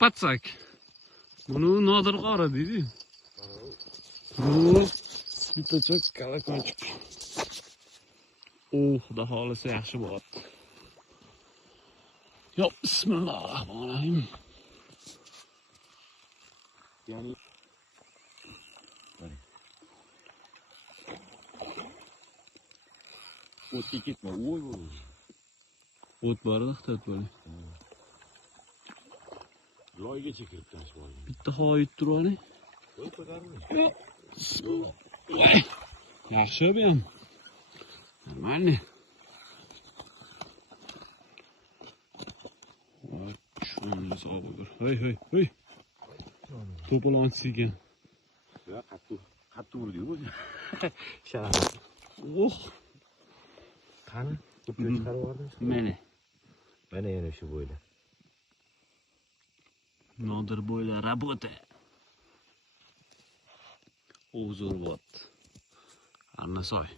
patsak. Buni Nodir qori deydi. Bitachak kalakonchik. Xudo xolisa yaxshi bo'ladi. Yo, bismillahirrohmanirrohim. Yani o'tga ketma, voy. O't borda, xitoy bor. Loygacha kirib tashib olgan. Bitta hoyit turadi. Voy, ko'tarma. Yaxshi bu ham. Nормально. Shuni sog' bo'l. Hoy. To'polon sigan. Ya qattiq urdi-ku o'zi. Sharaf. Qani? Ko'pga chiqarib yubordingiz? Mana yana shu bo'yda. Nodir bo'yla работа. Zo'r bo'pti. Arnasoy.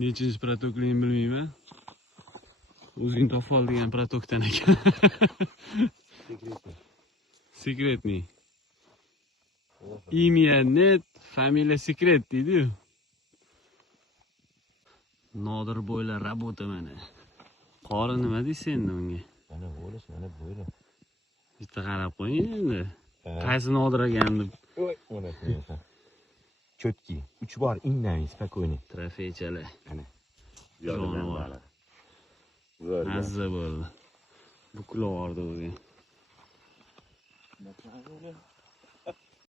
Nechinchi protokligini bilmayman. O'zing topib olgan protokdan ekan. Секретный. Имя нет, familiya секрет deydi-yu. Nodir bo'yla работа mana. Qori nima deysan endi bunga? Mana bo'lish, mana bo'yla. Bitta qarab qo'ying endi. Qaysi Nodir ekan deb. Voy, mana qo'yasan. Cho'tki, 3 bor indamay, spokойный. Trofeychali. Ana. Jonivor. Mazza bo'ldi. Bukilib yubordi o'zi.